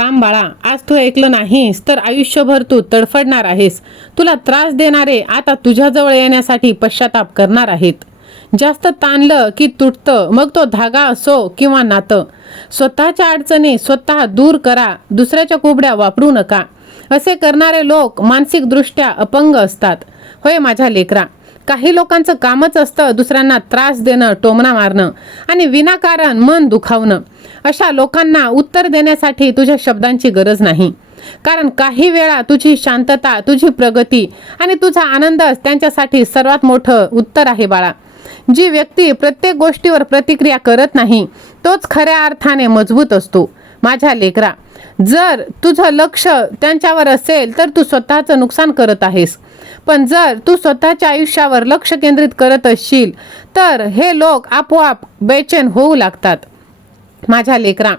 थांब बाळा, आज तू ऐकलं नाहीस तर आयुष्यभर तू तडफडणार आहेस. तुला त्रास देणारे आता तुझ्याजवळ येण्यासाठी पश्चाताप करणार आहेत. जास्त ताणलं की तुटतं, मग तो धागा असो किंवा नातं. स्वतःच्या अडचणी स्वतः दूर करा, दुसऱ्याच्या कुबड्या वापरू नका. असे करणारे लोक मानसिकदृष्ट्या अपंग असतात. होय माझ्या लेकरा, काही लोकांचं कामच असतं दुसऱ्यांना त्रास देणं, टोमणा मारणं आणि विनाकारण मन दुखावणं. अशा लोकांना उत्तर देण्यासाठी तुझ्या शब्दांची गरज नाही. कारण काही वेळा तुझी शांतता, तुझी प्रगती आणि तुझा आनंदच त्यांच्यासाठी सर्वात मोठं उत्तर आहे बाळा. जी व्यक्ती प्रत्येक गोष्टीवर प्रतिक्रिया करत नाही तोच खऱ्या अर्थाने मजबूत असतो. माझ्या लेकरा, जर तुझं लक्ष त्यांच्यावर असेल तर तू स्वतःचं नुकसान करत आहेस. पण जर तू स्वतःच्या आयुष्यावर लक्ष केंद्रित करत असशील तर हे लोक आपोआप बेचैन होऊ लागतात. माझ्या लेकरा,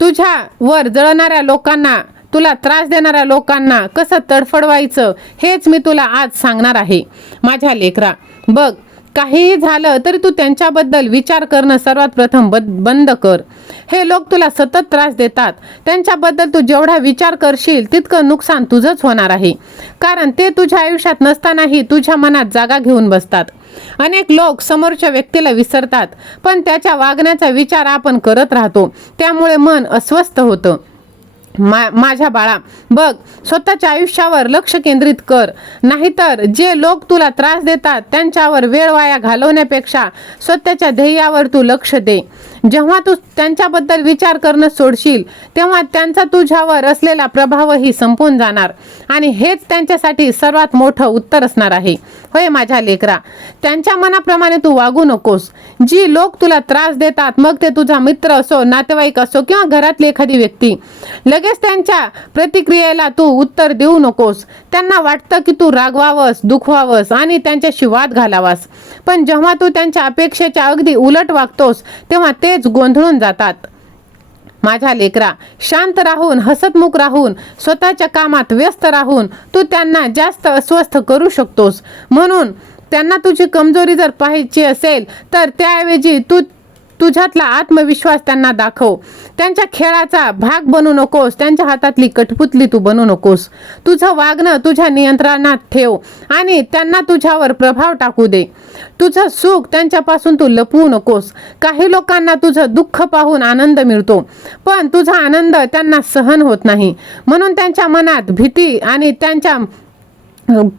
तुझ्यावर जळणाऱ्या लोकांना, तुला त्रास देणाऱ्या लोकांना कसं तडफडवायचं हेच मी तुला आज सांगणार आहे. माझ्या लेकरा, बघ, काहीही झालं तरी तू त्यांच्याबद्दल विचार करणं सर्वात प्रथम बंद कर. हे लोक तुला सतत त्रास देतात. त्यांच्याबद्दल तू जेवढा विचार करशील तितकं नुकसान तुझंच होणार आहे. कारण ते तुझ्या आयुष्यात नसतानाही तुझ्या मनात जागा घेऊन बसतात. अनेक लोक समोरच्या व्यक्तीला विसरतात, पण त्याच्या वागण्याचा विचार आपण करत राहतो. त्यामुळे मन अस्वस्थ होतं. माझ्या बाळा, बघ, स्वतःच्या आयुष्यावर लक्ष केंद्रित कर. नाहीतर जे लोक तुला त्रास देतात त्यांच्यावर वेळ वाया घालवण्यापेक्षा स्वतःच्या ध्येयावर तू लक्ष दे. जेव्हा तू त्यांच्याबद्दल विचार करणं सोडशील तेव्हा त्यांचा तुझ्यावर असलेला प्रभावही संपून जाणार आणि हेच त्यांच्यासाठी सर्वात मोठं उत्तर असणार आहे. होय माझ्या लेकरा, त्यांच्या मनाप्रमाणे तू वागू नकोस. जी लोक तुला त्रास देतात, मग ते तुझा मित्र असो, नातेवाईक असो किंवा घरातली एखादी व्यक्ती, लगेच त्यांच्या प्रतिक्रियेला तू उत्तर देऊ नकोस. त्यांना वाटतं की तू रागवावंस, दुखवावंस आणि त्यांच्याशी वाद घालावास. पण जेव्हा तू त्यांच्या अपेक्षेच्या अगदी उलट वागतोस तेव्हा तेच गोंधळून जातात. माझ्या लेकरा, शांत राहून, हसतमुख राहून, स्वतःच्या कामात व्यस्त राहून तू त्यांना जास्त अस्वस्थ करू शकतोस. म्हणून त्यांना तुझी कमजोरी जर पाहायची असेल तर त्याऐवजी तुझ्यातला आत्मविश्वास त्यांना दाखव. त्यांच्या खेळाचा भाग बनू नकोस. त्यांच्या हातातली कठपुतली तू बनू नकोस. तुझं वागणं तुझ्या नियंत्रणात ठेव आणि त्यांना तुझ्यावर प्रभाव टाकू दे. तुझं सुख त्यांच्यापासून तू लपवू नकोस. काही लोकांना तुझं दुःख पाहून आनंद मिळतो, पण तुझा आनंद त्यांना सहन होत नाही. म्हणून त्यांच्या मनात भीती आणि त्यांच्या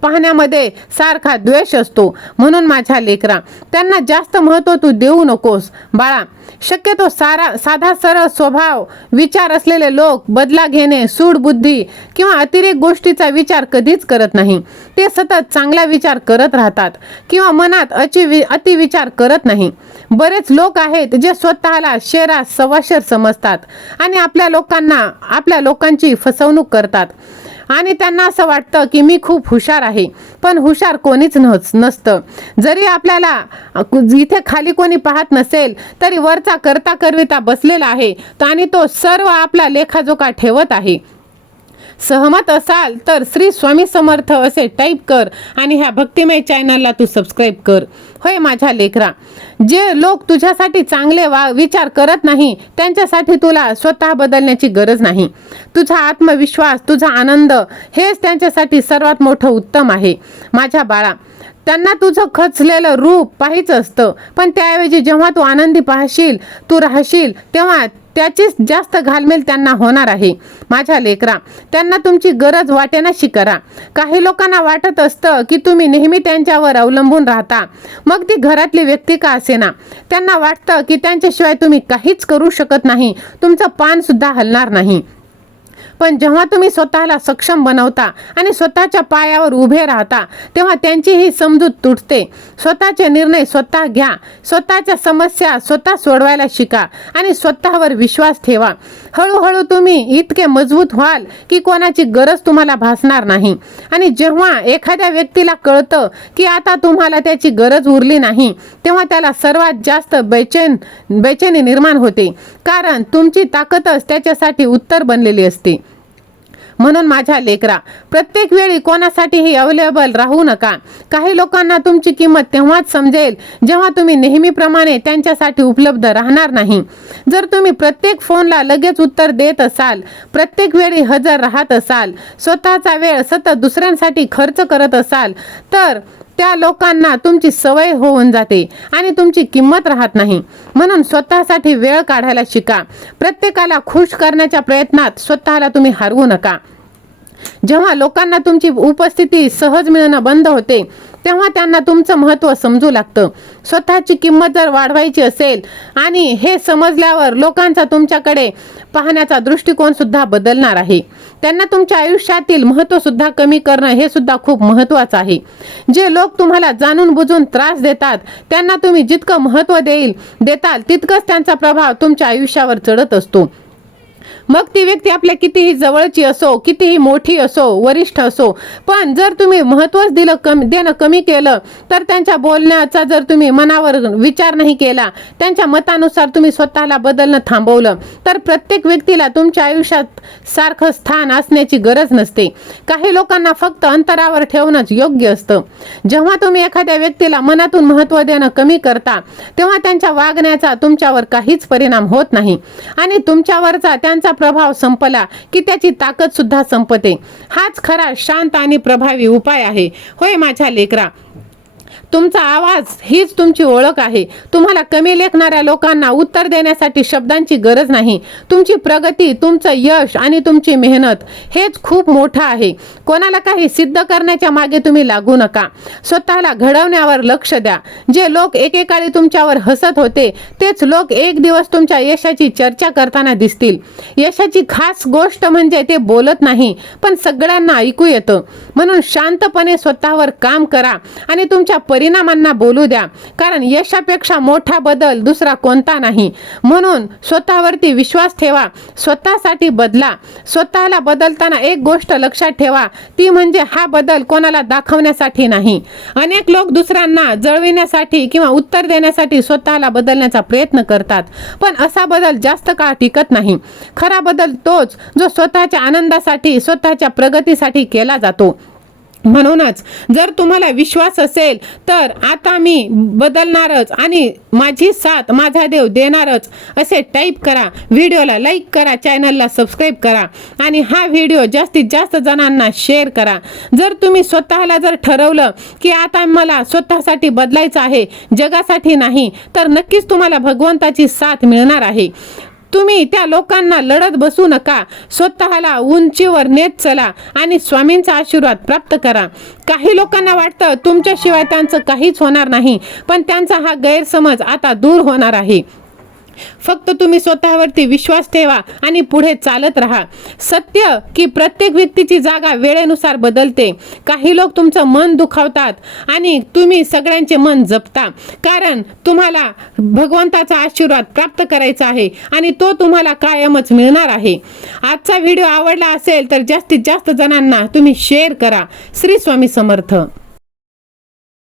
पाहण्यामध्ये सारखा द्वेष असतो. म्हणून माझ्या लेकरा, त्यांना जास्त महत्त्व तू देऊ नकोस. बाळा, शक्यतो साधा सरळ स्वभाव, विचार असलेले लोक बदला घेणे, सूडबुद्धी किंवा अतिरेक गोष्टीचा विचार कधीच करत नाही. ते सतत चांगला विचार करत राहतात किंवा मनात अतिविचार करत नाही. बरेच लोक आहेत जे स्वतःला शेरा सवाशेर समजतात आणि आपल्या लोकांची फसवणूक करतात आणि त्यांना असं वाटतं की मी खूप हुशार आहे. पण हुशार कोणीच नसतं. जरी आपल्याला इथे खाली कोणी पाहत नसेल तरी वरचा करता करविता बसलेला आहे आणि तो सर्व आपला लेखाजोखा ठेवत आहे. सहमत असाल तर श्री स्वामी समर्थ असे टाईप कर आणि ह्या भक्तिमय चॅनलला तू सबस्क्राईब कर. होय माझ्या लेकरा, जे लोक तुझ्यासाठी चांगले विचार करत नाही त्यांच्यासाठी तुला स्वतः बदलण्याची गरज नाही. तुझा आत्मविश्वास, तुझा आनंद हेच त्यांच्यासाठी सर्वात मोठं उत्तम आहे. माझ्या बाळा, त्यांना तुझं खचलेलं रूप पाहायचं असतं, पण त्याऐवजी जेव्हा तू आनंदी पाहशील, तू राहशील, तेव्हा त्याचीच जास्त घालमेल त्यांना होणार आहे. माझ्या लेकरा, त्यांना तुमची गरज वाटेनाशी करा. काही लोकांना वाटत असतं की तुम्ही नेहमी त्यांच्यावर अवलंबून राहता, मग ती घरातली व्यक्ती का असेना. त्यांना वाटतं की त्यांच्याशिवाय तुम्ही काहीच करू शकत नाही, तुमचं पान सुद्धा हलणार नाही. पण जेव्हा तुम्ही स्वतःला सक्षम बनवता आणि स्वतःच्या पायावर उभे राहता तेव्हा त्यांची ही समजूत तुटते. स्वतःचे निर्णय स्वतः घ्या. स्वतःच्या समस्या स्वतः सोडवायला शिका आणि स्वतःवर विश्वास ठेवा. हळूहळू तुम्ही इतके मजबूत व्हाल की कोणाची गरज तुम्हाला भासणार नाही. आणि जेव्हा एखाद्या व्यक्तीला कळतं की आता तुम्हाला त्याची गरज उरली नाही तेव्हा त्याला सर्वात जास्त बेचैनी निर्माण होते. कारण तुमची ताकदच त्याच्यासाठी उत्तर बनलेली असते. म्हणून माझ्या लेकरा, प्रत्येक वेळी कोणासाठीही अवेलेबल राहू नका. काही लोकांना तुमची किंमत तेव्हाच समजेल जेव्हा तुम्ही नेहमीप्रमाणे त्यांच्यासाठी उपलब्ध राहणार नाही. जर तुम्ही प्रत्येक फोनला लगेच उत्तर देत असाल, प्रत्येक वेळी हजर राहत असाल, स्वतःचा वेळ सतत दुसऱ्यांसाठी खर्च करत असाल, तर त्या लोकांना तुमची सवय होऊन जाते आणि तुमची किंमत राहत नाही. म्हणून स्वतःसाठी वेळ काढायला शिका. प्रत्येकाला खुश करण्याच्या प्रयत्नात स्वतःला तुम्ही हरवू नका. जेव्हा लोकांना तुमची उपस्थिती सहज मिळणं बंद होते, तेव्हा त्यांना तुमचं महत्त्व समजू लागतं. स्वतःची किंमत जर वाढवायची असेल आणि हे समजल्यावर लोकांचा तुमच्याकडे पाहण्याचा दृष्टिकोन सुद्धा बदलणार आहे. त्यांना तुमच्या आयुष्यातील महत्त्व सुद्धा कमी करणं हे सुद्धा खूप महत्त्वाचं आहे. जे लोक तुम्हाला जाणून बुजून त्रास देतात, त्यांना तुम्ही जितकं महत्त्व देताल तितकंच त्यांचा प्रभाव तुमच्या आयुष्यावर चढत असतो. मग ती व्यक्ती आपल्या कितीही जवळची असो, कितीही मोठी असो, वरिष्ठ असो, पण जर तुम्ही महत्त्वच देणं कमी केलं, तर त्यांच्या बोलण्याचा जर तुम्ही मनावर विचार नाही केला, त्यांच्या मतानुसार तुम्ही स्वतःला बदलणं थांबवलं, तर प्रत्येक व्यक्तीला तुमच्या आयुष्यात सारखं स्थान असण्याची गरज नसते. काही लोकांना फक्त अंतरावर ठेवणंच योग्य असतं. जेव्हा तुम्ही एखाद्या व्यक्तीला मनातून महत्त्व देणं कमी करता, तेव्हा त्यांच्या वागण्याचा तुमच्यावर काहीच परिणाम होत नाही आणि तुमच्यावरचा त्यांचा प्रभाव संपला की त्याची ताकद सुद्धा संपते. हाच खरा शांत आणि प्रभावी उपाय आहे. होय माझ्या लेकरा, तुमचा आवाज हीच तुमची ओळख आहे. तुम्हाला कमी लेखणाऱ्या लोकांना उत्तर देण्यासाठी शब्दांची गरज नाही. तुमची प्रगती, तुमचं यश आणि तुमची मेहनत हेच खूप मोठं आहे. कोणाला काही सिद्ध करण्याच्या मागे तुम्ही लागू नका. स्वतःला घडवण्यावर लक्ष द्या. जे लोक एकेकाळी तुमच्यावर हसत होते, तेच लोक एक दिवस तुमच्या यशाची चर्चा करताना दिसतील. यशाची खास गोष्ट म्हणजे ते बोलत नाही, पण सगळ्यांना ऐकू येतं. म्हणून शांतपणे स्वतःवर काम करा आणि तुमच्या परिणामांना बोलू द्या, कारण यशापेक्षा मोठा बदल दुसरा कोणता नाही. म्हणून स्वतःवरती विश्वास ठेवा, स्वतःसाठी बदला. स्वतःला बदलताना एक गोष्ट लक्षात ठेवा, ती म्हणजे हा बदल कोणाला दाखवण्यासाठी नाही. अनेक लोक दुसऱ्यांना जळविण्यासाठी किंवा उत्तर देण्यासाठी स्वतःला बदलण्याचा प्रयत्न करतात, पण असा बदल जास्त काळ टिकत नाही. खरा बदल तोच जो स्वतःच्या आनंदासाठी, स्वतःच्या प्रगतीसाठी केला जातो. म्हणूनच जर तुम्हाला विश्वास असेल तर आता मी बदलणारच आणि माझी साथ माझा देव देणारच असे टाईप करा. व्हिडिओला लाईक करा, चॅनलला सबस्क्राईब करा आणि हा व्हिडिओ जास्तीत जास्त जणांना शेअर करा. जर तुम्ही स्वतःला जर ठरवलं की आता मला स्वतःसाठी बदलायचं आहे, जगासाठी नाही, तर नक्कीच तुम्हाला भगवंताची साथ मिळणार आहे. तुम्ही त्या लोकांना लढत बसू नका. स्वतःला उंचीवर नेत चला आणि स्वामींचा आशीर्वाद प्राप्त करा. काही लोकांना वाटतं तुमच्याशिवाय त्यांचं काहीच होणार नाही, पण त्यांचा हा गैरसमज आता दूर होणार आहे. फक्त तुम्ही स्वतःवरती विश्वास ठेवा आणि पुढे चालत राहा. सत्य की प्रत्येक व्यक्तीची जागा वेळेनुसार बदलते. काही लोक तुमचं मन दुखावतात आणि तुम्ही सगळ्यांचे मन जपता, कारण तुम्हाला भगवंताचा आशीर्वाद प्राप्त करायचा आहे आणि तो तुम्हाला कायमच मिळणार आहे. आजचा व्हिडिओ आवडला असेल तर जास्तीत जास्त जणांना तुम्ही शेअर करा. श्री स्वामी समर्थ.